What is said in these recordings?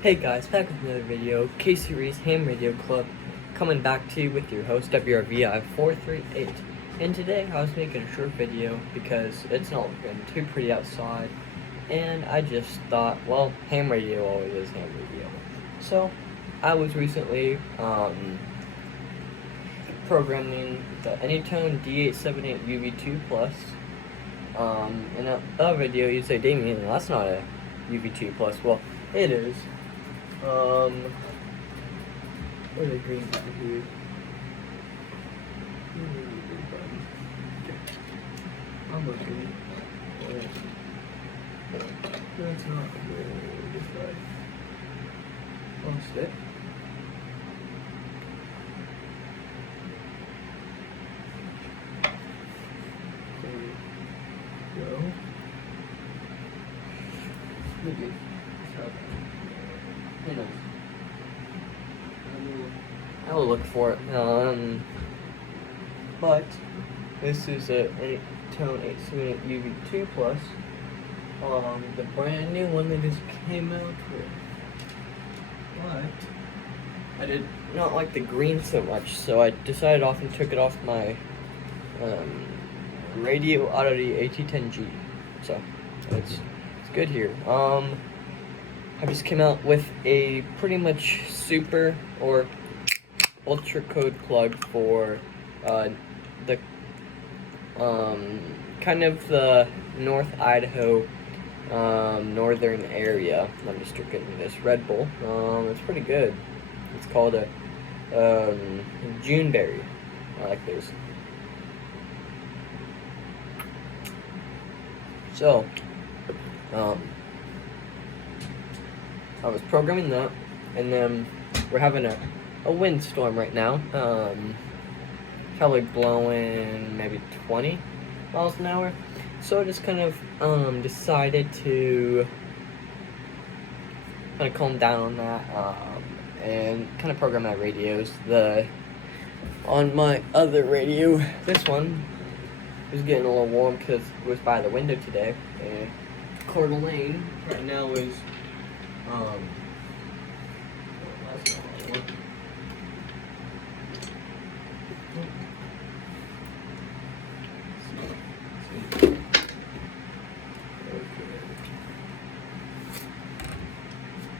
Hey guys, back with another video, K-Series Ham Radio Club, coming back to you with your host, WRVI438. And today I was making a short video because it's not looking too pretty outside, and I just thought, well, ham radio always is ham radio. So, I was recently programming the Anytone D878UV2 Plus. In another video you say, Damien, that's not a UV2 Plus. Well, it is. Where the green button here? I'm looking. That's not good. Just right. One step. There we go. Look at you know, I will look for it. But this is a Anytone 878UV2 Plus. The brand new one they just came out with. But I did not like the green so much, so I decided off and took it off my Radio Oddity AT10G. So it's good here. I just came out with a pretty much super or ultra code plug for the kind of the North Idaho northern area. I'm just drinking this Red Bull. It's pretty good. It's called a Juneberry. I like those. So I was programming that, and then we're having a windstorm right now. Probably blowing maybe 20 miles an hour. So I just kind of decided to kind of calm down on that and kind of program my radios. On my other radio, this one was getting a little warm because it was by the window today. And Coeur d'Alene right now is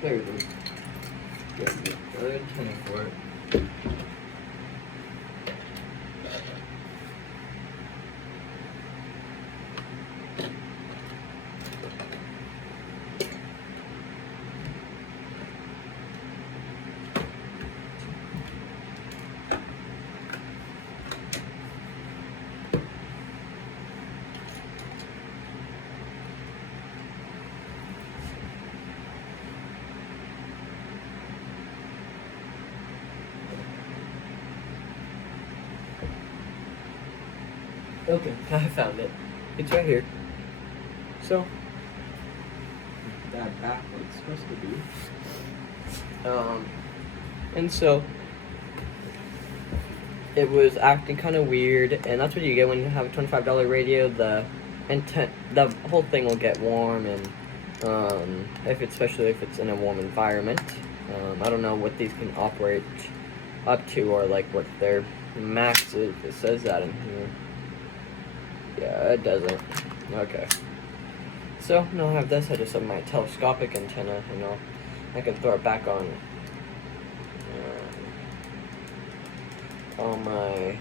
there it is. Good antenna for it. Okay, I found it. It's right here. So, that back one's supposed to be. And so, it was acting kind of weird, and that's what you get when you have a $25 radio. The whole thing will get warm, and especially if it's in a warm environment. I don't know what these can operate up to, or like what their max is. It says that in here. Yeah, it doesn't. Okay. So, now I have this. I just have my telescopic antenna, you know. I can throw it back on all my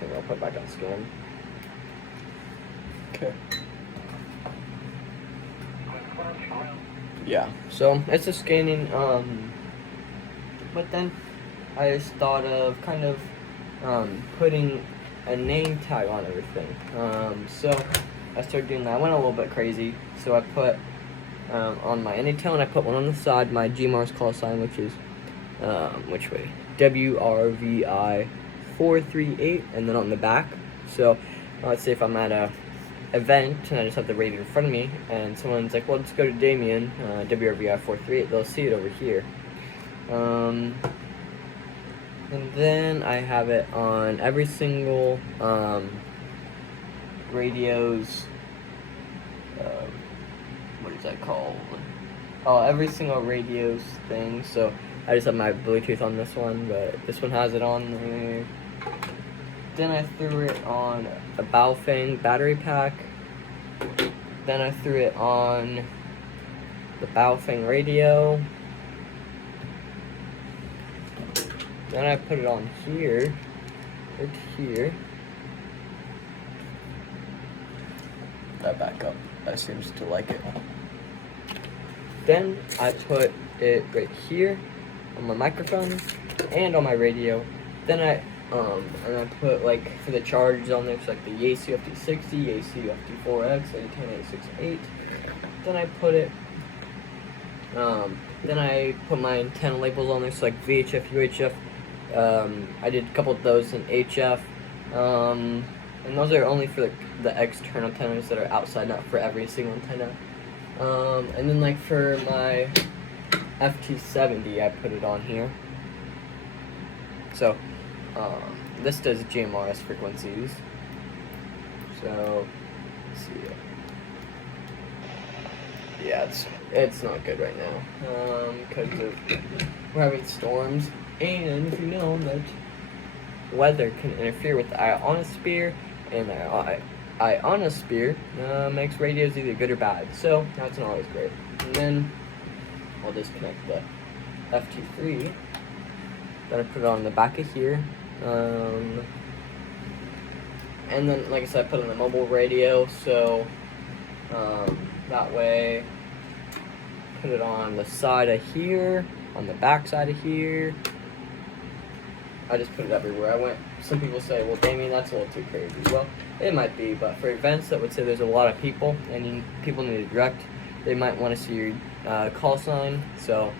thing. I'll put it back on scan. Okay. Yeah, so it's a scanning, but then I just thought of kind of putting a name tag on everything. So I started doing that. I went a little bit crazy, so I put on my Anytone, I put one on the side, my GMARS call sign, which is which way? WRVI438, and then on the back. So let's say if I'm at a event and I just have the radio in front of me, and someone's like, well, let's go to Damien, WRVI438, they'll see it over here. And then I have it on every single radio's, what is that called? Oh, every single radio's thing. So I just have my Bluetooth on this one, but this one has it on there. Then I threw it on a Baofeng battery pack. Then I threw it on the Baofeng radio. Then I put it on here, right here. That back up. That seems to like it. Then I put it right here on my microphone and on my radio. Then I put like for the charges on there, it's like the Yaesu FT60, Yaesu FT4X, anytone 868. Then I put it. Then I put my antenna labels on there, so like VHF, UHF. I did a couple of those in HF. And those are only for the external antennas that are outside, not for every single antenna. And then like for my FT70, I put it on here. So this does GMRS frequencies. So let's see. Yeah, it's not good right now because we're having storms, and if you know that weather can interfere with the ionosphere, and the ionosphere makes radios either good or bad, so that's not always great. And then I'll disconnect the FT3. Then I put it on the back of here, and then like I said, I put it on the mobile radio, so that way put it on the side of here, on the back side of here. I just put it everywhere. Some people say, well, Damien, that's a little too crazy. Well, it might be, but for events that would say there's a lot of people and people need to direct, they might want to see your call sign. So,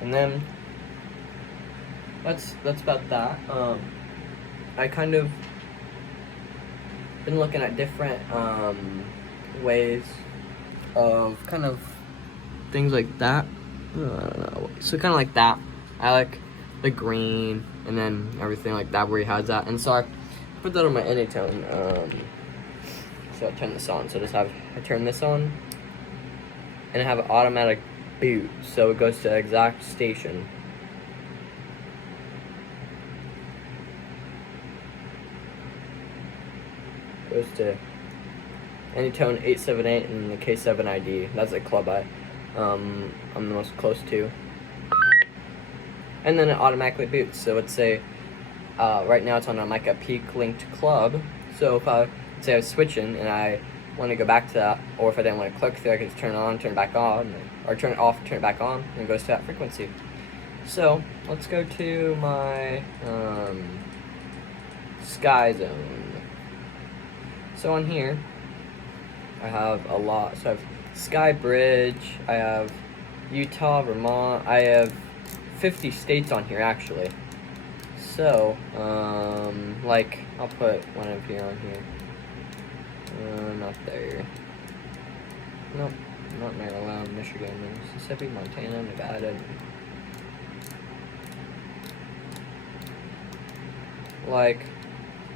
and then that's about that. I kind of been looking at different ways of kind of things like that. I don't know. So kind of like that. I like the green and then everything like that where he has that. And so I put that on my anytone. So I turn this on. So I turn this on, and I have an automatic boot. So it goes to exact station. Goes to anytone 878 and the K7 ID. That's a club I'm the most close to. And then it automatically boots. So let's say right now it's on like a peak linked club. So if I say I was switching and I want to go back to that, or if I didn't want to click through, I could just turn it on, turn it back on, or turn it off, turn it back on, and it goes to that frequency. So let's go to my Sky Zone. So on here, I have a lot. So I have Sky Bridge, I have Utah, Vermont, I have 50 states on here actually. So, like, I'll put one up here on here. Not there. Nope, not Maryland, Michigan, Mississippi, Montana, Nevada. Like,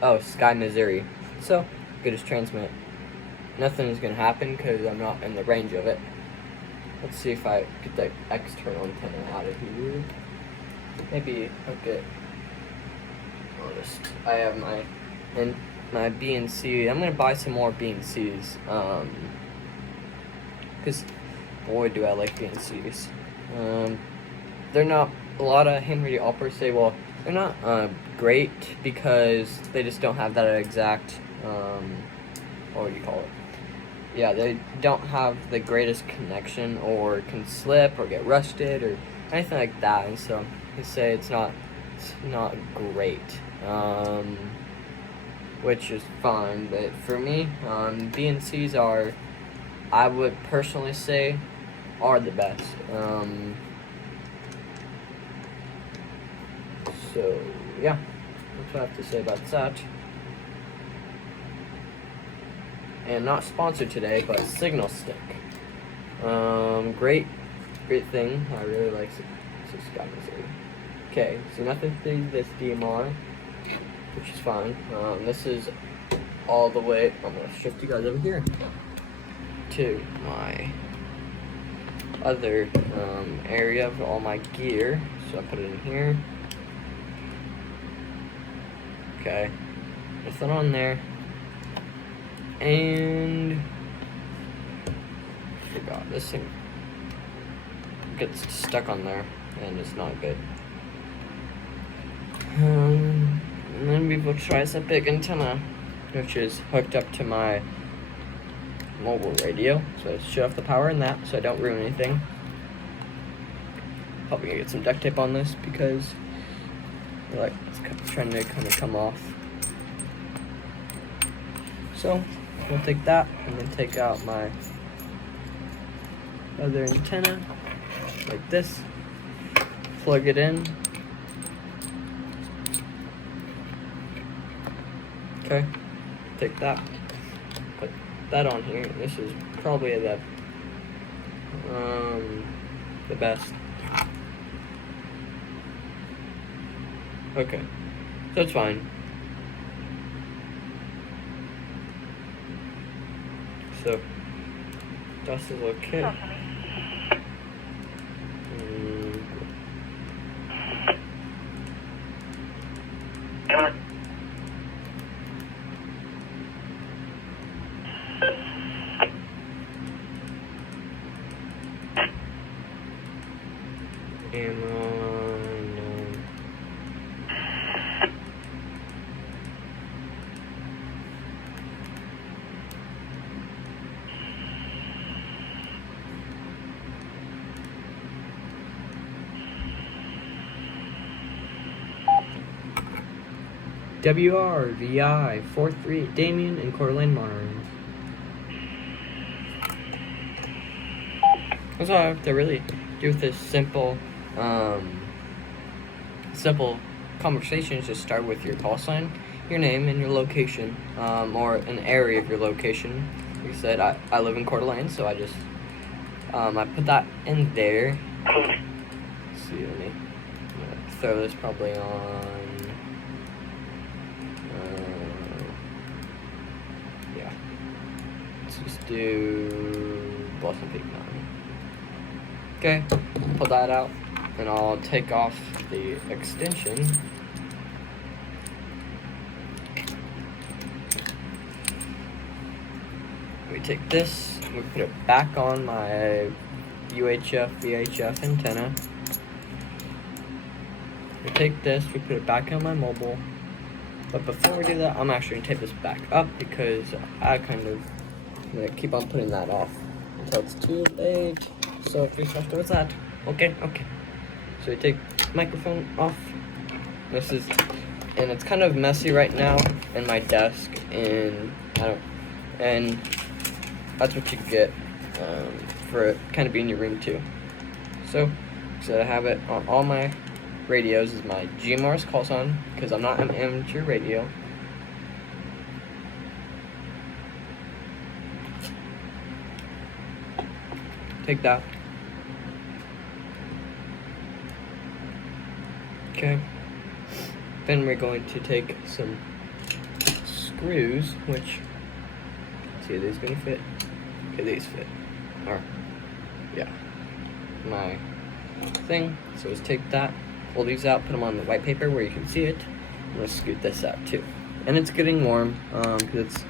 oh, Sky, Missouri. So, I could just transmit. Nothing is going to happen because I'm not in the range of it. Let's see if I get the external antenna out of here. Maybe hook it. I have my BNC. I'm going to buy some more BNCs. Because, boy, do I like BNCs. They're not, a lot of ham radio operators say, well, they're not great because they just don't have that exact, what would you call it? Yeah, they don't have the greatest connection, or can slip or get rusted or anything like that, and so they say it's not great, which is fine. But for me, BNCs are, I would personally say, are the best. So yeah, that's what I have to say about that. And not sponsored today, but Signal Stick. Great great thing. I really like it. Okay, so nothing through this DMR, which is fine. This is all the way. I'm gonna shift you guys over here to my other area of all my gear. So I put it in here. Okay, put that on there, and forgot this thing gets stuck on there, and it's not good. And then we will try this big antenna, which is hooked up to my mobile radio. So I shut off the power in that, so I don't ruin anything. Probably gonna get some duct tape on this because like it's trying to kind of come off. So we'll take that and then take out my other antenna like this. Plug it in. Okay, take that, put that on here. This is probably the best. Okay, so it's fine. So dust is okay. And WRVI 43 Damien and Coeur d'Alene monitoring. That's all I have to really do with this simple conversation. Is just start with your call sign, your name, and your location, or an area of your location. Like I said, I live in Coeur d'Alene, so I just I put that in there. Let's see, let me throw this probably on. Yeah, let's just do Boston Peak Mountain. Okay, pull that out, and I'll take off the extension. We take this, we put it back on my UHF, VHF antenna. We take this, we put it back on my mobile. But before we do that, I'm actually gonna tape this back up because I kind of keep on putting that off until it's too late. So please afterwards that. Okay. So we take microphone off. This is, and it's kind of messy right now in my desk, and and that's what you get for it kind of being in your room too. So I have it on all my radios. Is my GMR's call sign because I'm not an amateur radio. Take that. Okay. Then we're going to take some screws, which, see, are these gonna fit? Okay, these fit. Or, yeah. My thing. So let's take that, pull these out, put them on the white paper where you can see it. I'm gonna scoot this out too. And it's getting warm, because it's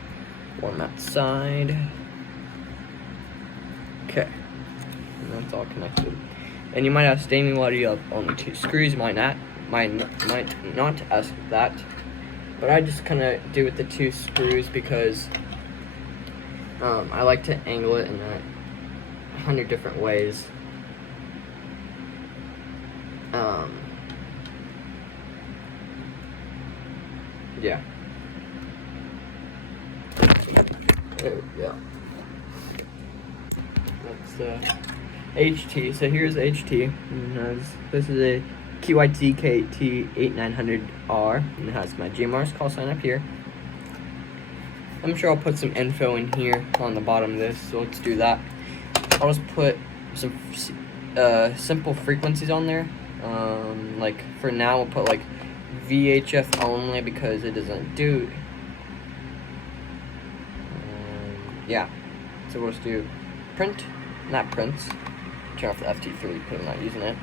warm outside. Okay. And that's all connected. And you might ask, Damien, why do you have only 2 screws? You might not ask that, but I just kind of do with the 2 screws because I like to angle it in 100 different ways. Yeah. There we go. That's HT. So here's HT. And this is a kt-8900r, and it has my GMR's call sign up here. I'm sure I'll put some info in here on the bottom of this, so let's do that. I'll just put some simple frequencies on there. Like for now we'll put like VHF only because it doesn't do. Yeah, so we'll just do print, not prints. Turn off the FT3 because I'm not using it.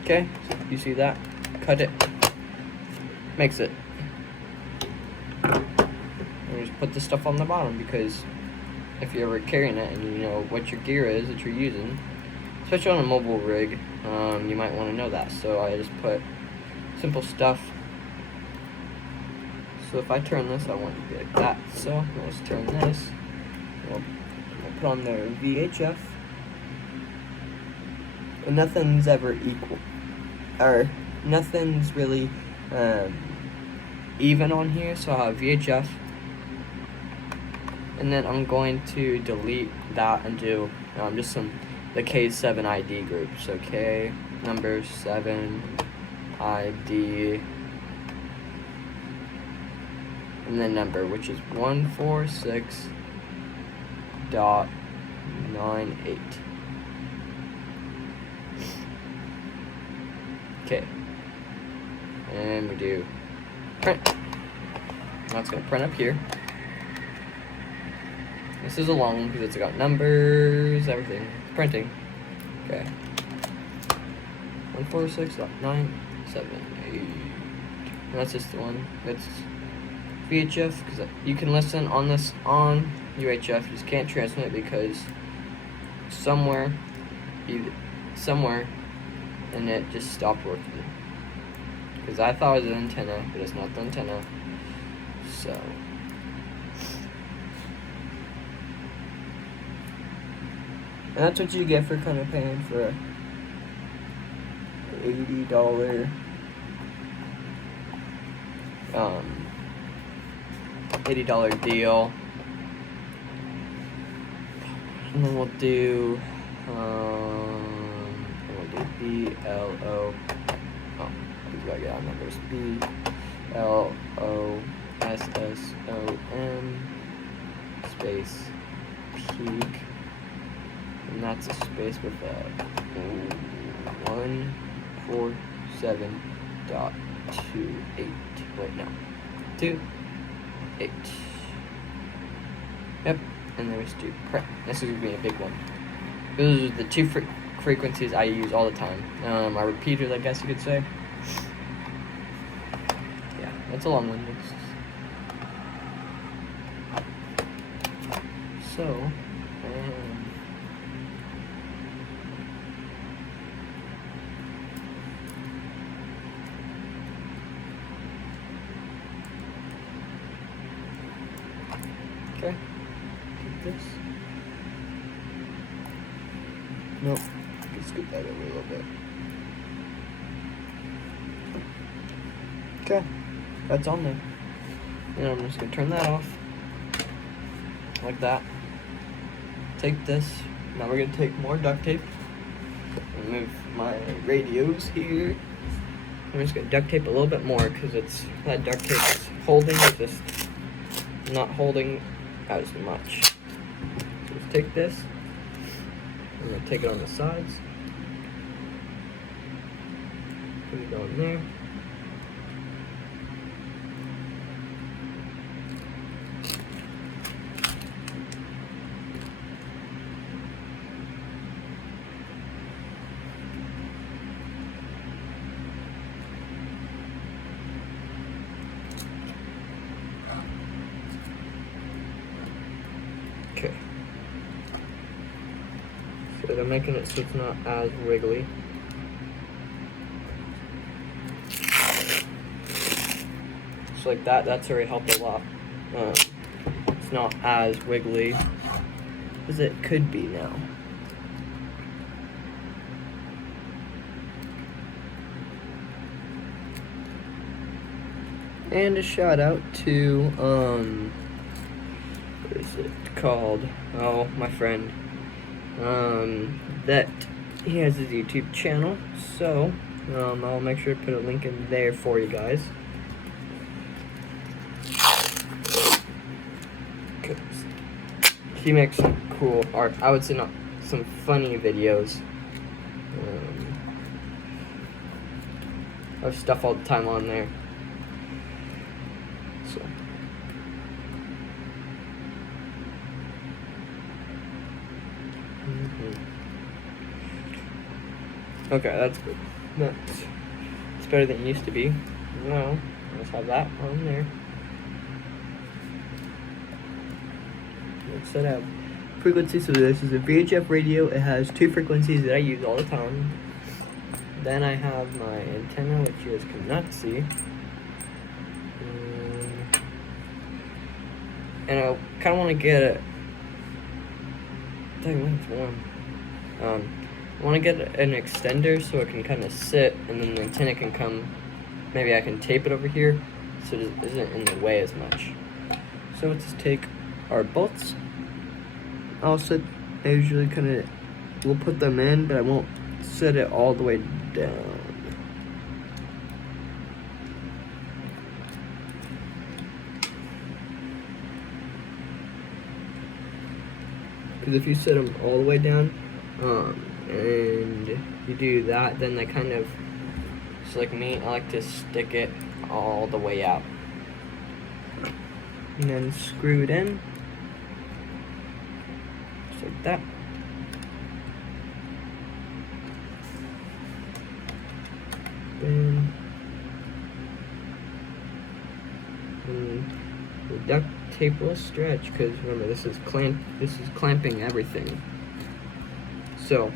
Okay, so you see that? Cut it. Makes it. And just put this stuff on the bottom because if you're ever carrying it and you know what your gear is that you're using, especially on a mobile rig, you might want to know that. So I just put simple stuff. So if I turn this, I want it to be like that. So let's turn this. We'll put on there VHF. And nothing's ever equal, or nothing's really even on here. So I'll have VHF. And then I'm going to delete that and do just the K7 ID group. So K number 7 ID and then number, which is 146.98. Okay, and we do print. That's gonna print up here. This is a long one because it's got numbers, everything. Printing. Okay. 146.978. That's just the one. That's VHF because you can listen on this on UHF. You just can't transmit because somewhere, and it just stopped working. Because I thought it was an antenna, but it's not the antenna. So. And that's what you get for kind of paying for a $80 deal. And then we'll do BLO. Oh, we gotta get our numbers. BLOSSOM space peak. And that's a space with a 147.28. Wait, no. 28. Yep. And then we just do print. This is going to be a big one. Those are the two frequencies I use all the time. My repeaters, I guess you could say. Yeah, that's a long one. So, okay, take this. Nope, let's scoot that over a little bit. Okay, that's on there. And I'm just gonna turn that off, like that. Take this, now we're gonna take more duct tape, and move my radios here. I'm just gonna duct tape a little bit more, because that duct tape is holding, it's just not holding as much. So let's take this. I'm gonna take it on the sides. Put it on there. Okay. So they're making it so it's not as wiggly. Just like that, that's already helped a lot. It's not as wiggly as it could be now. And a shout out to, what is it called? Oh, my friend. That he has his YouTube channel, so I'll make sure to put a link in there for you guys. He makes some cool art. I would say not some funny videos. Of stuff all the time on there. So. Okay, that's good. It's better than it used to be. Well, let's have that on there. Let's set up frequency. So this is a VHF radio. It has 2 frequencies that I use all the time. Then I have my antenna, which you guys cannot see. And I kind of want to get it. Dang, that's warm. I want to get an extender so it can kind of sit, and then the antenna can come. Maybe I can tape it over here so it isn't in the way as much. So let's just take our bolts. I usually kind of will put them in, but I won't set it all the way down. Because if you set them all the way down, and you do that, then they kind of, just like me, I like to stick it all the way out. And then screw it in, just like that. And the duct tape will stretch, because remember, this is clamping everything. So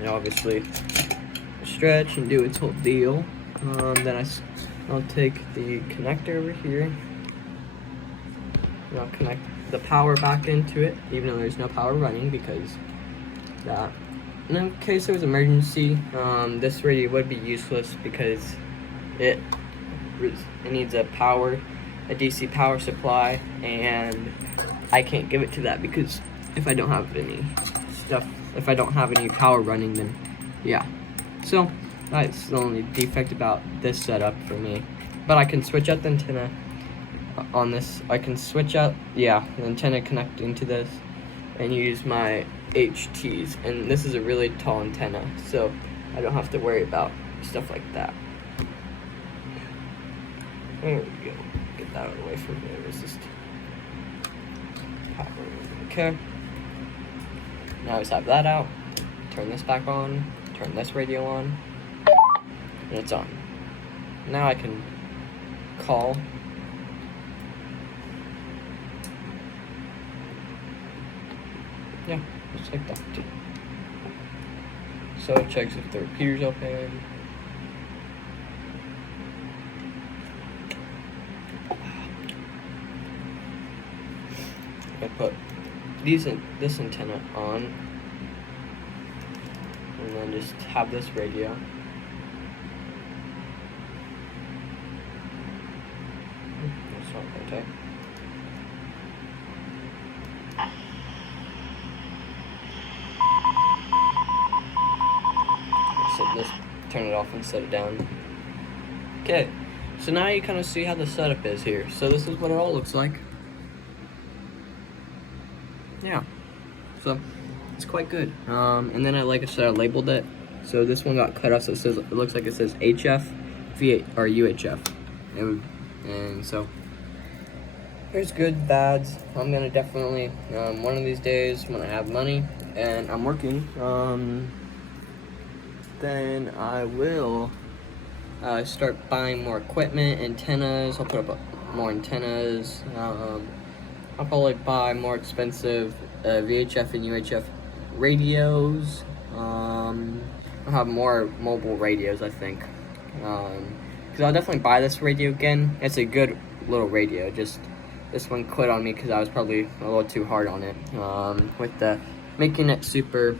it obviously stretch and do its whole deal. Then I'll take the connector over here, and I'll connect the power back into it, even though there's no power running, because that. And in case there was an emergency, this radio would be useless because it needs a DC power supply, and I can't give it to that because if I don't have any power running, then yeah. So that's the only defect about this setup for me. But I can switch out the antenna on this. I can switch out, the antenna connecting to this, and use my HTs. And this is a really tall antenna, so I don't have to worry about stuff like that. There we go. Get that away from here. Resist power. Okay. Now I just have that out. Turn this back on. Turn this radio on. And it's on. Now I can call. Yeah, just like that. So it checks if the repeater's open. I put this antenna on, and then just have this radio. That's not very tight. Set this, turn it off and set it down. Okay, so now you kind of see how the setup is here. So this is what it all looks like. Yeah, so it's quite good. And then like I said, I labeled it. So this one got cut off, so it looks like it says HF, V8, or UHF. And so there's good, bads. I'm gonna definitely, one of these days when I have money and I'm working, then I will start buying more equipment, antennas. I'll put up more antennas. I'll probably buy more expensive VHF and UHF radios. I'll have more mobile radios, I think. Because I'll definitely buy this radio again. It's a good little radio. Just this one quit on me because I was probably a little too hard on it. With the making it super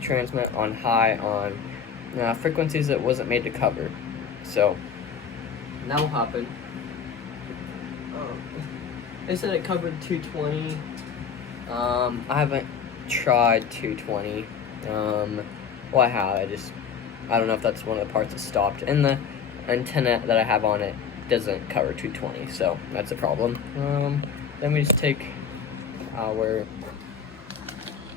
transmit on high on frequencies it wasn't made to cover. So that will happen. They said it covered 220. I haven't tried 220. Well, I have. I don't know if that's one of the parts that stopped. And the antenna that I have on it doesn't cover 220, so that's a problem. Then we just take our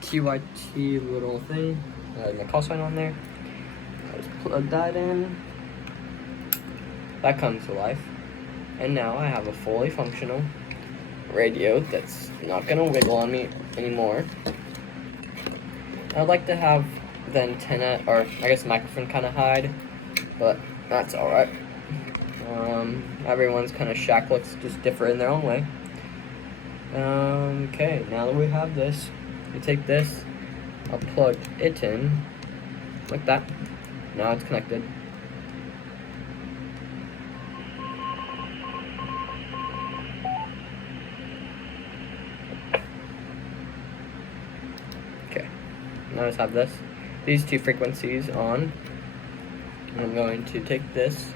TYT little thing. My call sign on there. I just plug that in. That comes to life. And now I have a fully functional radio that's not gonna wiggle on me anymore. I'd like to have the antenna, or I guess microphone, kind of hide, but that's alright. Everyone's kind of shack looks just different in their own way. Okay, now that we have this, you take this, I'll plug it in, like that. Now it's connected. Okay, now I just have this, these two frequencies on, and I'm going to take this